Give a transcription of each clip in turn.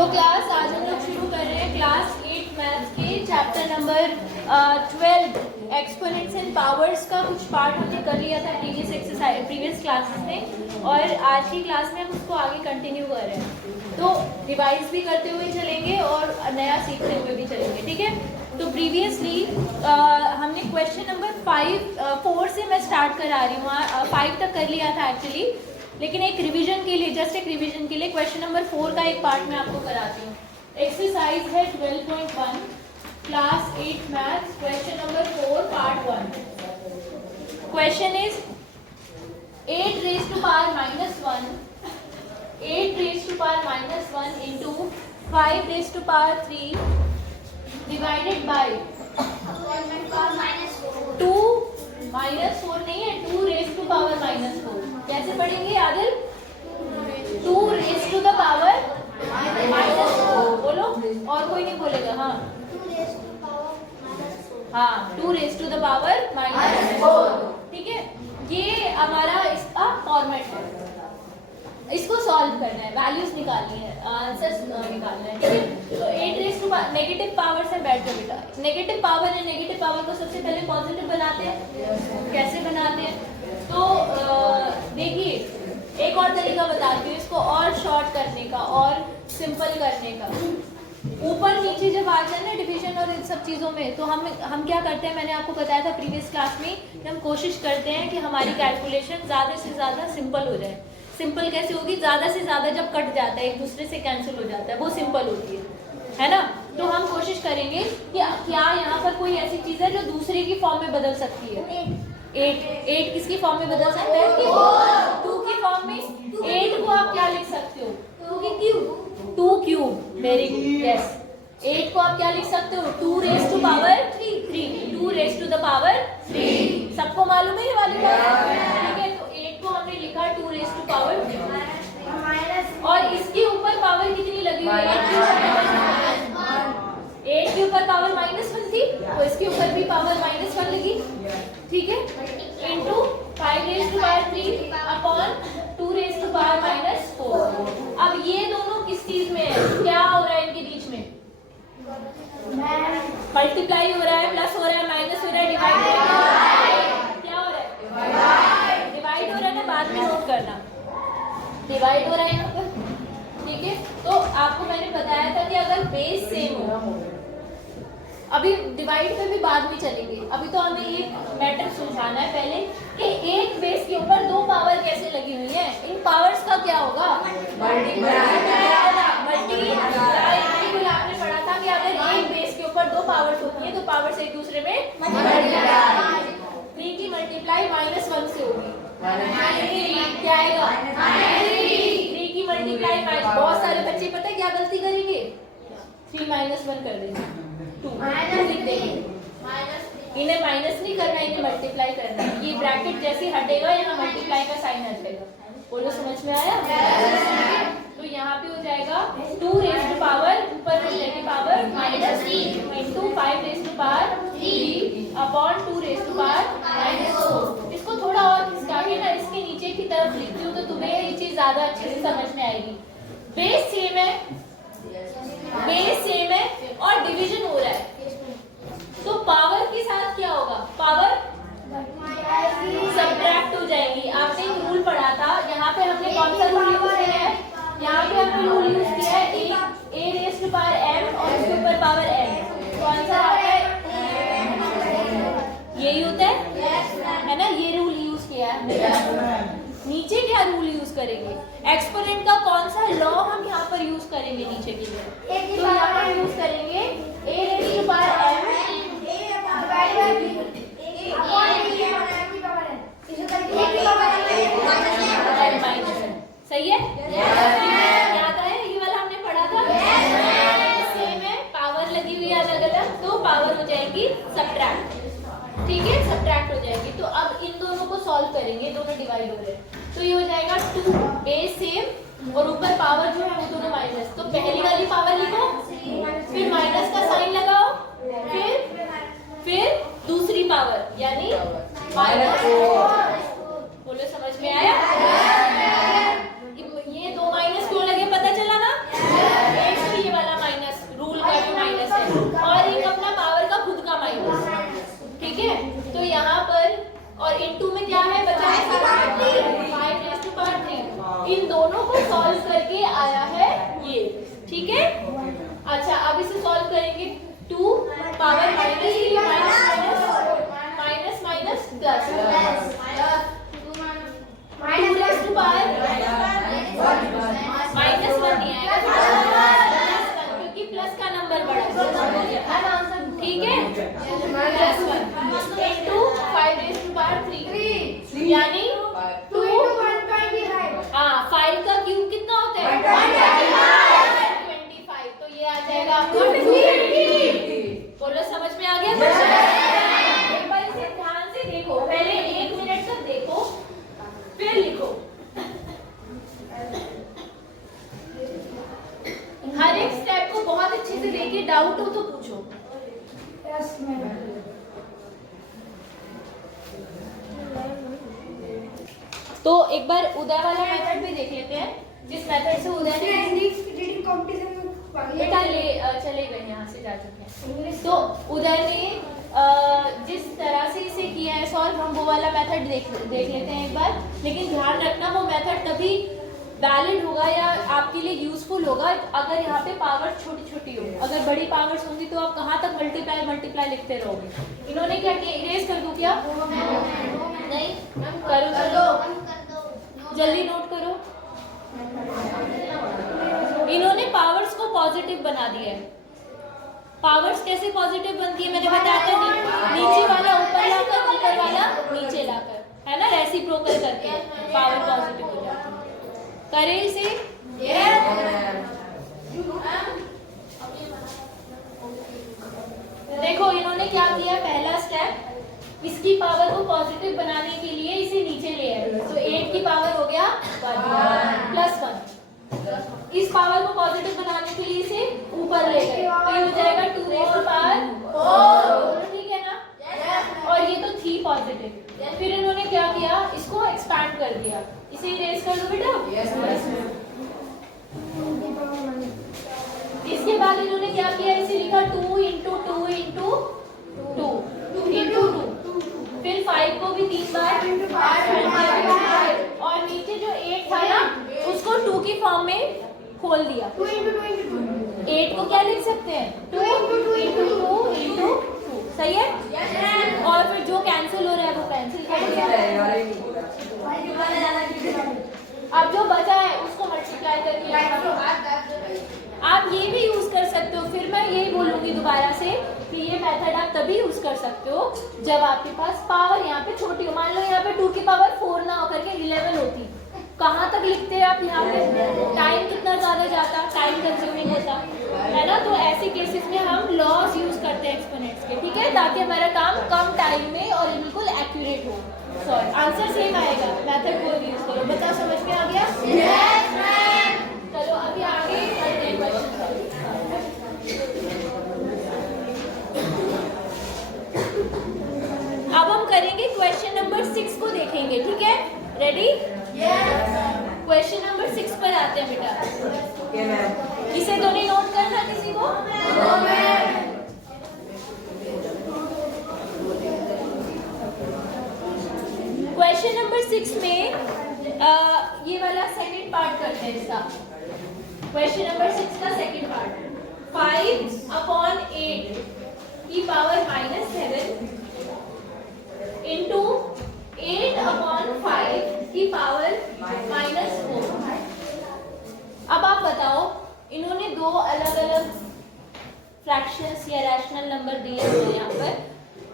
तो क्लास आज हम लोग शुरू कर रहे हैं क्लास 8 मैथ्स के chapter number 12 exponents and powers का कुछ पार्ट हमने कर लिया था प्रीवियस क्लासेस में, और आज की क्लास में हम उसको आगे कंटिन्यू कर रहे हैं। तो रिवाइज भी करते हुए चलेंगे और नया सीखते हुए भी चलेंगे, ठीक है। तो प्रीवियसली हमने क्वेश्चन नंबर 4 से मैं स्टार्ट करा रही हूँ, 5 तक कर लिया था एक्चुअली, लेकिन एक रिवीजन के लिए, जस्ट एक रिवीजन के लिए क्वेश्चन नंबर 4 का एक पार्ट मैं आपको कराती हूँ। एक्सरसाइज है 12.1 class 8 maths, question number 4 part 1। Question is 8 raised to power minus 1 into 5 raised to power 3 divided by 2 minus 4 नहीं है, 2 raised to power minus 4। कैसे पढ़ेंगे Adil? 2 raised to the power minus 4। बोलो, और कोई नहीं बोलेगा। हाँ 2 raised to the power minus 4, ठीक है। ये हमारा इसका फॉर्मेट है, इसको सॉल्व करना है, वैल्यूज निकालनी है, आंसर्स निकालना है, ठीक है। तो 8 रेज़ टू नेगेटिव पावर से बैठ जाओ बेटा। नेगेटिव पावर है, नेगेटिव पावर को सबसे पहले पॉजिटिव बनाते हैं। कैसे बनाते हैं? तो देखिए, एक और तरीका बताती हूँ इसको और शॉर्ट करने का और सिंपल करने का। ऊपर नीचे जब आ जाए ना डिवीजन और इन सब चीज़ों में, तो हम क्या करते हैं, मैंने आपको बताया था प्रीवियस क्लास में कि हम कोशिश करते हैं कि हमारी कैलकुलेशन ज़्यादा से ज़्यादा सिंपल हो जाए। सिंपल कैसे होगी? ज़्यादा से ज़्यादा जब कट जाता है, एक दूसरे से कैंसिल हो जाता है, वो सिंपल होती है ना। तो हम कोशिश करेंगे कि क्या यहाँ पर कोई ऐसी चीज़ है जो दूसरे की फॉर्म में बदल सकती है। 8 किसकी फॉर्म में बदल सकता है? 2 की फॉर्म में। 8 को आप क्या लिख सकते हो? 2 क्यूब। Very good, yes. 8 को आप क्या लिख सकते हो? 2 raised to power 3। 2 raised to the power 3। सबको मालूम है ये वाली बात? ठीक है। तो 8 को हमने लिखा 2 raised to power 3, और इसके ऊपर पावर कितनी लगी हुई है? 8 के ऊपर पावर -1 थी, तो इसके ऊपर भी पावर -1 लगी, ठीक है। Into 5 raised to power 3 upon 2 raised to power -4। अब ये दोनों किस चीज में है? क्या हो रहा है इनके बीच में? मल्टीप्लाई हो रहा है, प्लस हो रहा है, माइनस हो रहा है, डिवाइड हो रहा है। क्या हो रहा है? डिवाइड हो रहा है ना, बाद में नोट करना। डिवाइड हो रहा है यहाँ पर, ठीक है। तो आपको मैंने बताया था कि अगर बेस सेम हो, अभी डिवाइड पे भी बाद में चलेंगे, अभी तो हमें ये मैटर सुलझाना है पहले कि एक बेस के ऊपर 2 पावर कैसे लगी हुई है। इन पावर्स का क्या होगा? मल्टीप्लाई। आपने पढ़ा था कि अगर एक बेस के ऊपर 2 पावर्स होती है तो पावर्स एक दूसरे में मल्टीप्लाई। 3 की मल्टीप्लाई -1 से होगी, क्या आएगा? 3 की मल्टीप्लाई बहुत सारे बच्चे पता है क्या गलती करेंगे? 3 -1 कर देंगे, 2 लिख देंगे। इन्हें माइनस नहीं करना, इन्हें मल्टीप्लाई करना है। ये ब्रैकेट जैसे हटेगा, यहाँ मल्टीप्लाई का साइन हटेगा। बोलो, समझ में आया? तो यहाँ पे हो जाएगा 2 raised to power, ऊपर लेके power -3 into 5 raised to power 3 upon 2 raised to power -4। इसको थोड़ा और खिसका के ना इसके नीचे की तरफ लिखती हूँ तो तुम्हें ये चीज ज्यादा अच्छे से समझ में आएगी। बेस सेम है, और डिवीजन हो रहा है, तो पावर के साथ क्या होगा? पावर सब्ट्रैक्ट हो जाएगी। आपने एक रूल पढ़ा था, यहाँ पे हमने कौन सा रूल यूज किया है? यहाँ पे हमने रूल यूज किया है a raised to power m और इसके ऊपर पावर n, तो आंसर आता है यही होता है ना। ये रूल यूज किया है। नीचे क्या रूल यूज करेंगे? एक्सपोनेंट का कौन सा लॉ हम यहाँ पर यूज करेंगे नीचे के लिए? तो यहाँ पर यूज करेंगे a raised to power m सही है? याद आया? ये वाला हमने पढ़ा था। सेम है, पावर लगी हुई है अलग अलग, तो पावर हो जाएगी सब्ट्रैक्ट, ठीक है, सब्ट्रैक्ट हो जाएगी। तो अब इन दोनों को सॉल्व करेंगे, दोनों डिवाइड हो रहे हैं, तो ये हो जाएगा 2 बेस सेम और ऊपर पावर जो है वो दोनों माइनस। तो पहली वाली पावर लिखो, फिर माइनस का साइन लगाओ, फिर दूसरी पावर यानी -4। बोलो, समझ में आया? ये 2 माइनस क्यों लगे, पता चला ना? ठीक है। अच्छा अब इसे सॉल्व करेंगे। 2 power -3 minus minus plus 2 raised to power -1 नहीं आएगा क्योंकि प्लस का नंबर बड़ा है, ठीक है। +1 into 5 raised to power 3 यानी 2 हाँ 5 का क्यूब कितना होता है 25, तो ये आ जाएगा आपको 220। बोलो समझ में आ गया? एक बार इसे ध्यान से देखो, पहले 1 मिनट तक देखो फिर लिखो। हर एक स्टेप को बहुत अच्छे से देखिए, डाउट हो तो पूछो। तो एक बार उदय वाला मेथड भी देख लेते हैं, जिस मेथड से उदय ने बेटा चले गए, यहाँ से जा चुके हैं। तो उदय ने जिस तरह से इसे किया है सॉल्व, हम वो वाला मेथड देख लेते हैं एक बार। लेकिन ध्यान रखना वो मेथड तभी वैलिड होगा या आपके लिए यूजफुल होगा अगर यहाँ पे पावर छोटी छोटी हो। अगर बड़ी पावर्स होंगी तो आप कहाँ तक मल्टीप्लाई लिखते रहोगे। इन्होंने क्या किया, इरेज कर दूं क्या? नहीं करो, जल्दी नोट करो। इन्होंने पावर्स को पॉजिटिव बना दिया है। पावर्स कैसे पॉजिटिव बनती है मैंने बताया था, नीचे वाला ऊपर लाकर ऊपर वाला नीचे लाकर, है ना, रेसिप्रोकल करके पावर पॉजिटिव हो जाती है। करें इसे? देखो इन्होंने क्या किया, पहला स्टेप इसकी पावर को पॉजिटिव बनाने के लिए इसे नीचे ले आए, तो 8 की पावर हो गया 1 +1। इस पावर को पॉजिटिव बनाने के लिए इसे ऊपर ले गए, तो ये हो जाएगा 2 raised to power 4, ठीक है ना। और ये तो थी पॉजिटिव। फिर इन्होंने क्या किया, इसको एक्सपैंड कर दिया, इसे इरेज कर दो बेटा। इसके बाद इन्होंने क्या किया, इसे लिखा 2 into 2 into 2 into 2। फिर 5 को भी 3 बार और नीचे जो 8 था ना उसको 2 की फॉर्म में खोल दिया। 8 को क्या लिख सकते हैं, 2 into 2 into 2, सही है। और फिर जो कैंसिल हो रहा है वो कैंसिल कर दिया। अब जो बचा है उसको मल्टीप्लाई करके आप ये भी यूज कर सकते हो। फिर मैं यही बोलूंगी दोबारा से कि ये मेथड आप तभी यूज कर सकते हो जब आपके पास पावर यहाँ पे छोटी हो। मान लो यहाँ पे 2 की पावर 4 ना होकर के 11 होती, कहाँ तक लिखते हैं आप यहाँ पे, टाइम कितना ज्यादा जाता, टाइम कंज्यूमिंग होता है ना। तो ऐसे केसेस में हम लॉस यूज करते हैं एक्सपोनेंट्स के, ठीक है, ताकि हमारा काम कम टाइम में और बिल्कुल एक्यूरेट हो। सॉरी आंसर सेम आएगा, मेथड को यूज करो। बच्चा समझ में आ गया? Yes ma'am. चलो अभी आगे बढ़ते हैं क्वेश्चन। अब हम करेंगे क्वेश्चन नंबर 6 को देखेंगे, ठीक है, रेडी? यस। क्वेश्चन नंबर 6 पर आते हैं बेटा। इसे तो नहीं नोट करना किसी को? क्वेश्चन नंबर 6 में ये वाला सेकंड पार्ट करते हैं इसका। क्वेश्चन नंबर 6 का सेकंड पार्ट, 5/8 की पावर -7 इंटू 8/5 की पावर -4। अब आप बताओ, इन्होंने दो अलग अलग फ्रैक्शंस या रैशनल नंबर दिए हुए हैं, यहाँ पर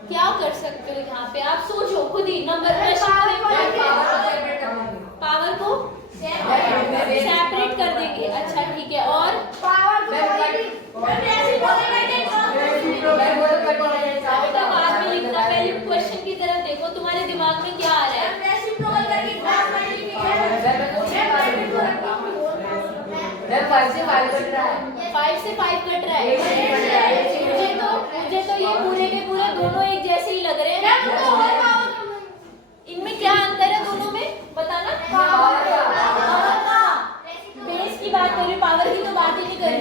क्या कर सकते हो? यहाँ पे आप सोचो खुद ही, नंबर पावर को सेपरेट कर देंगे। अच्छा ठीक है, और पावर बाद में लिखना, पहले क्वेश्चन की तरफ देखो, तुम्हारे दिमाग में क्या आ रहा है? 5 से 5 कट रहा है, 5 से 5 कट रहा है। मुझे तो ये पूरे के पूरे दोनों एक जैसे ही लग रहे हैं। इनमें क्या अंतर है दोनों में, बताना। बेस की बात कर रही, पावर की तो बात ही नहीं कर रही।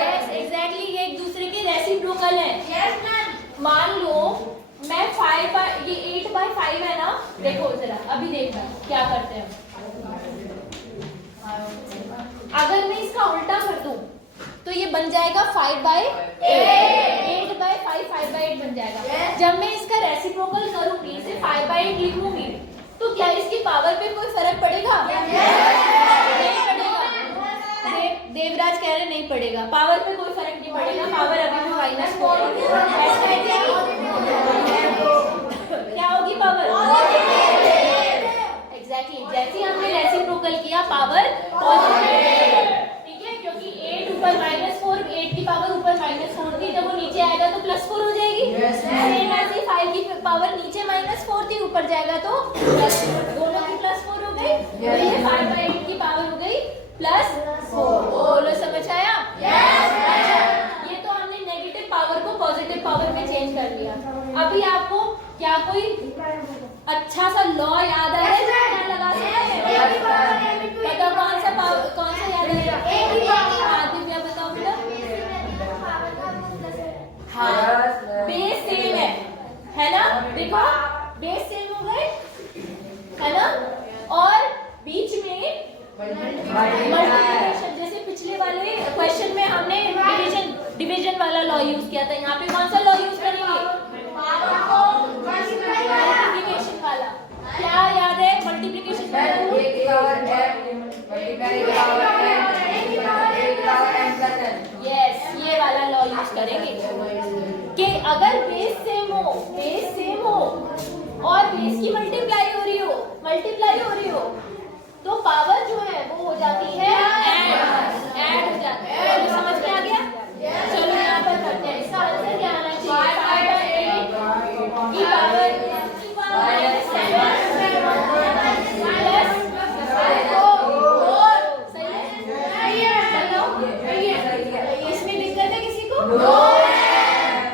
यस एग्जैक्टली, ये एक दूसरे के रेसिप्रोकल है। मान लो मैं 8/5 है ना, देखो जरा अभी देखना क्या करते हैं। अगर मैं इसका तो ये बन जाएगा 5/8, 8/5, 5/8 बन जाएगा। जब मैं इसका रेसिप्रोकल करूंगी, इसे 5/8 लिखूंगी, तो क्या इसकी पावर पे कोई फर्क पड़ेगा? नहीं पड़ेगा। देवराज कह रहे नहीं पड़ेगा, पावर पे कोई फर्क नहीं पड़ेगा, पावर अभी भी -4 क्या होगी पावर? एग्जैक्टली, जैसे हमने रेसिप्रोकल किया पावर पॉजिटिव, ठीक है, क्योंकि 8 ऊपर -4, 8 की पावर ऊपर -4 थी, जब वो नीचे आएगा तो +4 हो जाएगी। सेम ऐसे 5 की पावर नीचे -4 थी, ऊपर जाएगा तो दोनों की +4 हो गई, तो ये 5/8 की पावर हो गई +4। बोलो समझ आया? अच्छा, ये तो हमने नेगेटिव पावर को पॉजिटिव पावर में चेंज कर लिया। अभी आपको क्या कोई अच्छा सा लॉ याद आ रहा है? क्या लगा सकते हैं? बताओ कौन सा याद है? हाँ दिव्या बताओ बेटा। हाँ, बेस सेम है ना? देखो बेस सेम हो गए, है ना? और बीच में मल्टीप्लिकेशन, जैसे पिछले वाले क्वेश्चन में हमने डिवीजन वाला लॉ यूज किया था, यहाँ पे कौन सा लॉ यूज करेंगे? मल्टीप्लिकेशन वाला। क्या याद है मल्टीप्लिकेशन वाला? यस, ये वाला लॉ यूज करेंगे कि अगर बेस सेम हो और बेस की मल्टीप्लाई हो रही हो तो पावर जो है वो हो जाती है ऐड हो जाती है। तो समझ में आ गया? चलो यहाँ पर करते हैं, इसका आंसर क्या आना चाहिए? 5/8 की पावर इसमें दिक्कत है किसी को?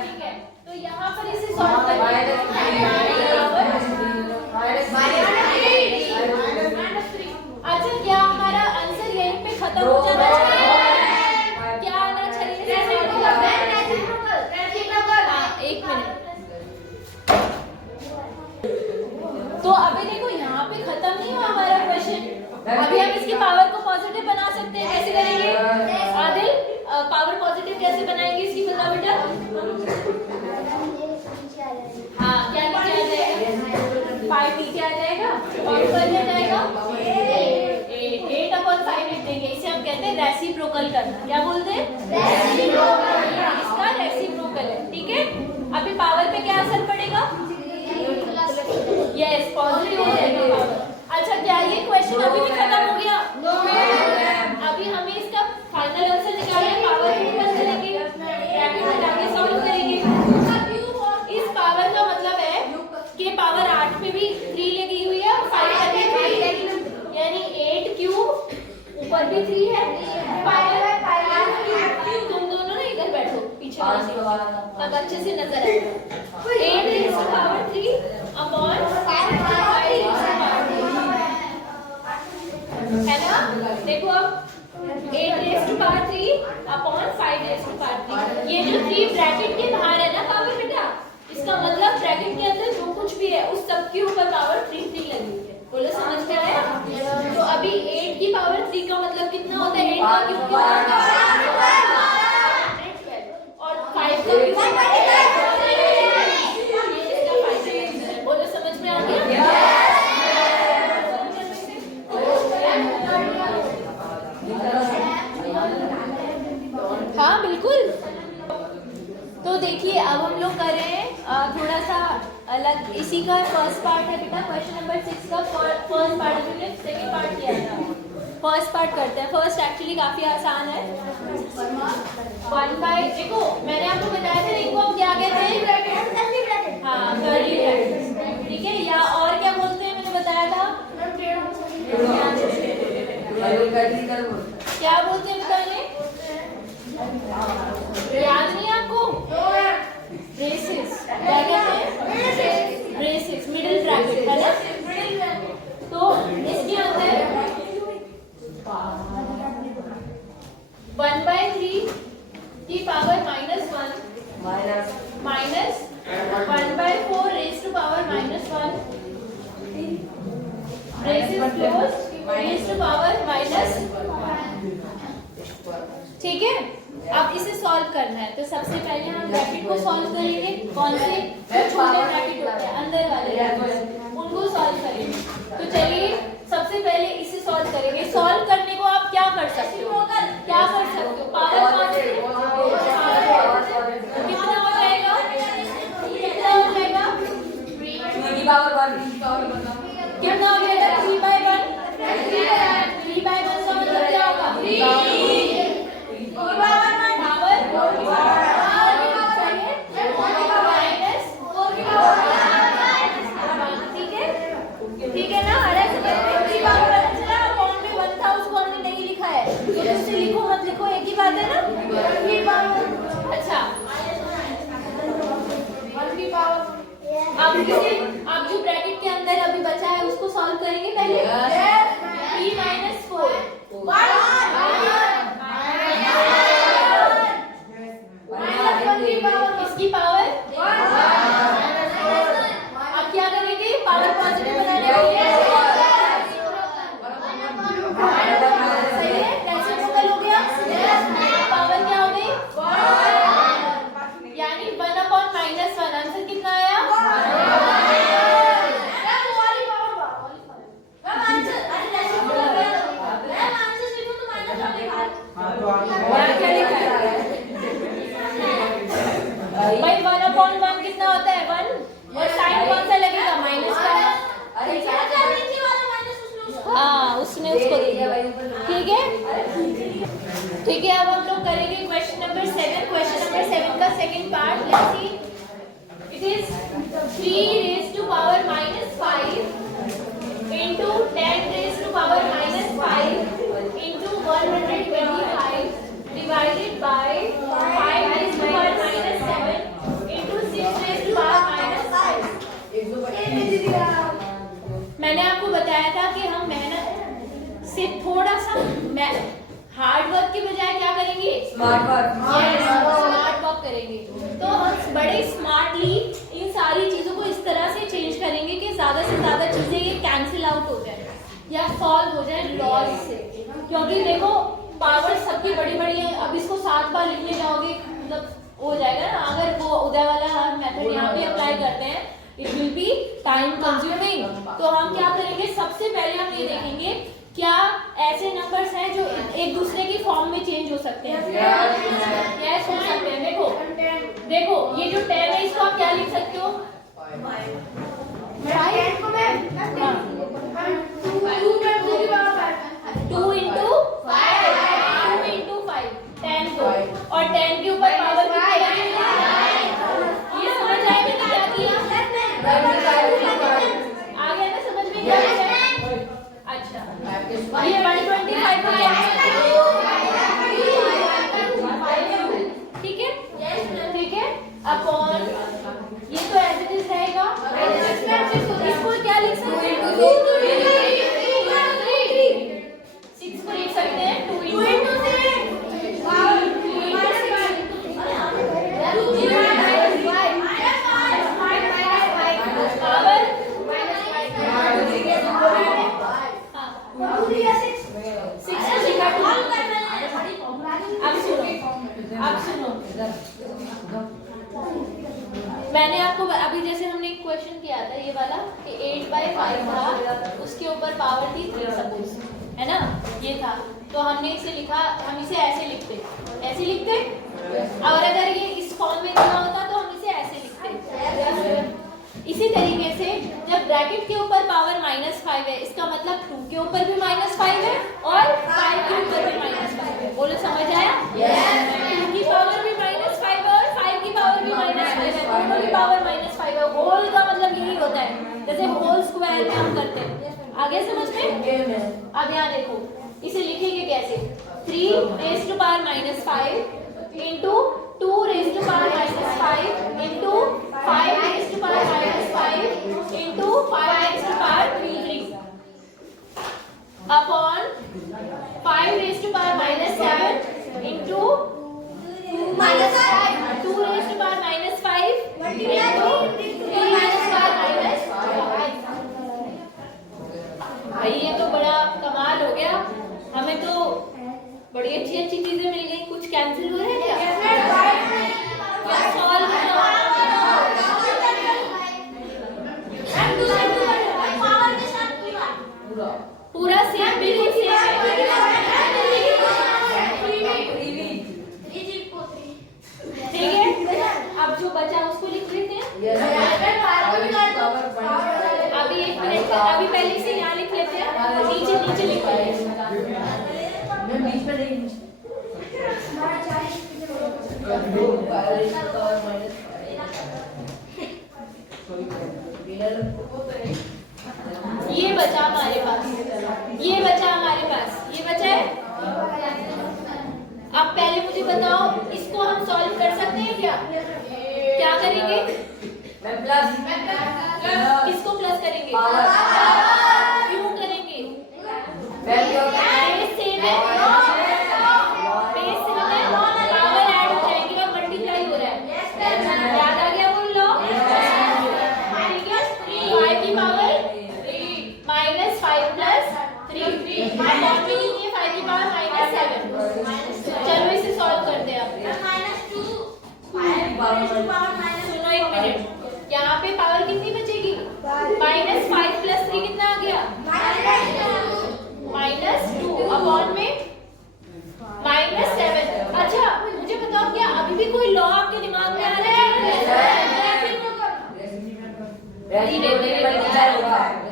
ठीक है, तो यहाँ पर इसे सॉल्व करते अच्छा, क्या हमारा आंसर यहीं पे खत्म हो जाना चाहिए? क्या आना चाहिए? हाँ, 1 मिनट। तो अभी देखो यहाँ पे खत्म नहीं हुआ हमारा क्वेश्चन। अभी हम इसकी पावर को पॉजिटिव बना सकते हैं। कैसे करेंगे आदिल? पावर पॉजिटिव कैसे बनाएंगे इसकी, बता बेटा। हाँ, क्या नीचे आ जाएगा? 5 नीचे आ जाएगा और ऊपर क्या जाएगा? 8/5 लिख देंगे। इसे हम कहते हैं रेसिप्रोकल करना। क्या बोलते हैं? रेसिप्रोकल। इसका रेसिप्रोकल है, ठीक है। अभी पावर पे क्या असर पड़ेगा? यस, पॉजिटिव हो जाएगी पावर। अच्छा, क्या ये क्वेश्चन अभी भी खत्म हो गया? अभी हमें इसका फाइनल आंसर निकालना है। पावर को ऊपर चलेंगे, ब्रैकेट हटा के सॉल्व करेंगे। इस पावर का मतलब है कि पावर 8 पे भी 3 लगी हुई है और 5 पे भी 3 है, यानी 8 क्यूब ऊपर भी 3 है। तुम दोनों ना इधर बैठो पीछे, तब अच्छे से नजर आएगा। 8 अपॉन 5 है ना? देखो अब 8 अपॉन 5 ये जो 3 ब्रैकेट के बाहर है ना पावर बेटा, इसका मतलब ब्रैकेट के अंदर जो कुछ भी है उस सब के ऊपर पावर 3 लगी हुई है। बोलो समझ में आया? तो अभी 8 की पावर 3 का मतलब कितना होता है? 8 का क्यूब कितना होता है? और 5 का क्यूब बोलो समझ में आ गया? हाँ बिल्कुल। तो देखिए अब हम लोग कर रहे हैं थोड़ा सा अलग, इसी का फर्स्ट पार्ट है बेटा, क्वेश्चन नंबर 6 का फर्स्ट पार्ट हमने सेकंड पार्ट किया था। फर्स्ट पार्ट करते हैं। फर्स्ट एक्चुअली काफी आसान है। 1/, देखो मैंने आपको बताया था इनको हम क्या कहते हैं? हाँ, कर्ली ब्रैकेट, ठीक है। या और क्या बोलते हैं मैंने बताया था? क्या बोलते हैं बताने? याद नहीं आपको? ब्रेसेस। क्या कहते हैं? ब्रेसेस, मिडिल ब्रैकेट, है ना? तो इसके अंदर 1/3 की power -1 minus 1/4 raise to power -1 braces close raise to power -1 ठीक है, अब इसे सॉल्व करना है। तो सबसे पहले हम ब्रैकेट को सॉल्व करेंगे। कौन से छोटे ब्रैकेट होते हैं अंदर वाले, उनको सॉल्व करेंगे। तो चलिए सबसे पहले इसे सॉल्व करेंगे। सॉल्व करने को आप क्या कर सकते हो, क्या कर सकते हो, पावर कितना हो जाएगा, कितना हो जाएगा, कितना हो जाएगा, 3/1। 3/1 का मतलब क्या होगा, ठीक है ना। नहीं लिखा है तो लिखो मत लिखो, एक ही बात है ना। अच्छा अब जो ब्रैकेट के अंदर अभी बचा है उसको सॉल्व करेंगे पहले। 3 - 4 इसकी पावर, अब क्या करेंगे, पावर पॉजिटिव बनाने के लिए सही है, रेसिप्रोकल हो गया। पावर क्या हो गई, यानी 1/-1। आंसर कितना आया, भाई 1/1 कितना होता है, 1। और साइन कौन सा लगेगा, माइनस का। हाँ उसने उसको दे दिया, ठीक है। ठीक है, अब हम लोग करेंगे क्वेश्चन नंबर 7। क्वेश्चन नंबर 7 का second part, let's see. It is 3 raised to power -5 into 10 raised to power -5 into 125 divided by 5 raised to power -7 into 6 raised to power -5। मैंने आपको बताया था कि हम मेहनत से थोड़ा सा हार्ड वर्क के बजाय क्या करेंगे, स्मार्ट वर्क करेंगे। तो हम बड़े स्मार्टली इन सारी चीजों को इस तरह से चेंज करेंगे कि ज्यादा से ज्यादा चीजें ये कैंसिल आउट हो जाए या सॉल्व हो जाए लॉज से। क्योंकि देखो पावर सबकी बड़ी बड़ी है, अब इसको 7 बार लिखने जाओगे मतलब हो जाएगा ना। अगर वो उदय वाला मेथड यहाँ पे अप्लाई करते हैं, it will be time consuming. तो हम क्या करेंगे, सबसे पहले हम ये देखेंगे क्या ऐसे नंबर्स हैं जो एक दूसरे की फॉर्म में चेंज हो सकते हैं। यस हो सकते हैं। देखो ये जो 10 है इसको आप क्या लिख सकते हो, 2 into 5 10 को, और 10 के ऊपर पावर कितनी है, ये समझ आएगा कि क्या किया, आ गया ना समझ में क्या है। अच्छा ये 125 को ठीक है, ठीक है, अपॉन ये तो एज इट इज रहेगा। इसको क्या लिख सकते हैं, 6 को लिख सकते हैं 2 into 6 अब सुनो मैंने आपको अभी जैसे हमने एक क्वेश्चन किया था ये वाला कि 8/5 था, उसके ऊपर पावर थी 3 सपोज, है ना, ये था। तो हमने इसे लिखा, हम इसे ऐसे लिखते और अगर ये इस फॉर्म में दिया होता तो हम इसे ऐसे लिखते। इसी तरीके से जब ब्रैकेट के ऊपर पावर -5 है, इसका मतलब 2 के ऊपर भी -5 है और 5 के ऊपर भी -5 है। बोलो समझ आया? 2 की पावर भी -5 है और 5 की पावर भी -5 है, दोनों की पावर -5 है। होल का मतलब यही होता है, जैसे होल स्क्वायर में हम करते हैं। आगे समझ में? अब यहाँ देखो इसे लिखेंगे कैसे, 3 raised to power -5 into 2 raised to power -5 into 5 raised to power -5 into 5 raised to power 3 upon 5 raised to power -7 into 2 raised to power -5 into 3 raised to power -5। भाई ये तो बड़ा कमाल हो गया, हमें तो बड़ी अच्छी अच्छी चीजें मिल गई, कुछ कैंसिल हो रहा है क्या? सॉल्व पूरा सेम, बिल्कुल सेम है। ठीक है, अब जो बचा उसको लिख लेते हैं। अभी एक मिनट, अभी पहले से यहाँ लिख लेते हैं, नीचे नीचे लिख लेते हैं। ये बचा हमारे पास, ये बचा हमारे पास, ये बचा है। अब पहले मुझे बताओ, इसको हम सॉल्व कर सकते हैं क्या? क्या करेंगे? किसको प्लस करेंगे? क्यों करेंगे? बेस सेम है, बेस सेम है, पावर ऐड हो जाएगी और मल्टीप्लाई हो रहा है। याद आ गया वो लॉ? ठीक है, 5 की पावर -5 + 3 अपॉन में कितनी है? 5 की पावर -7। चलो इसे सॉल्व करते हैं। सुनो एक मिनट, यहाँ पे पावर कितनी बचेगी? -5 + 3 कितना आ गया? -2 अपॉन में -7। अच्छा मुझे बताओ, क्या अभी भी कोई लॉ आपके दिमाग में आ रहा है?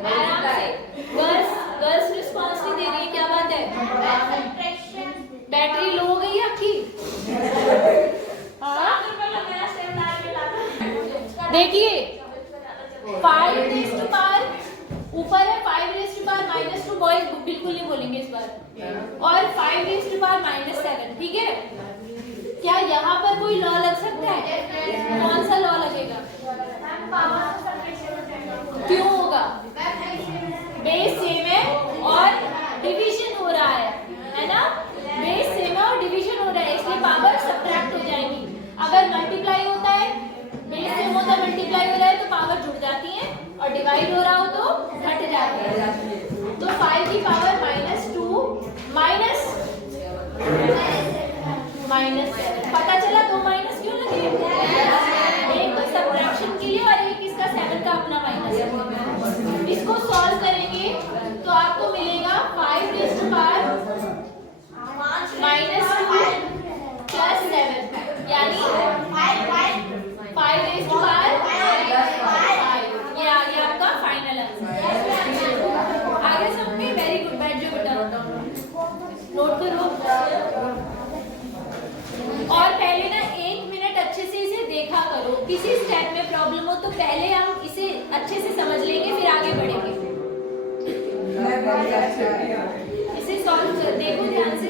आराम से। गर्ल्स रिस्पॉन्स नहीं दे रही, क्या बात है? बैटरी लो हो गई है आपकी? देखिए 5 ऊपर है, 5 -2 बॉयज बिल्कुल नहीं बोलेंगे इस बार, और 5 ठीक है। क्या यहाँ पर कोई लॉ लग सकता है? कौन सा लॉ लगेगा? क्यों होगा? बेस सेम है और डिवीजन हो रहा है ना? बेस सेम है और डिवीजन हो रहा है, इसलिए पावर सब्ट्रैक्ट हो जाएगी। अगर मल्टीप्लाई होता है, बेस सेम होता है, मल्टीप्लाई हो रहा है तो पावर जुड़ जाती है, और डिवाइड हो रहा हो तो घट जाती है। तो 5 की पावर -2 -7। पता चला 2 माइनस क्यों लगे? एक तो सब्ट्रैक्शन के लिए और एक इसका 7 का अपना माइनस। इसको सॉल्व करेंगे तो आपको मिलेगा 5 -2 + 7, यानी 5 ये आ गया आपका फाइनल आंसर। आगे समझ में? वेरी गुड, बैठ जाओ बेटा, नोट करो। और पहले ना 1 मिनट अच्छे से इसे देखा करो, किसी स्टेप में प्रॉब्लम हो तो पहले हम इसे अच्छे से समझ लेंगे, फिर आगे बढ़ेंगे। इसे सॉल्व कर देखो ध्यान से।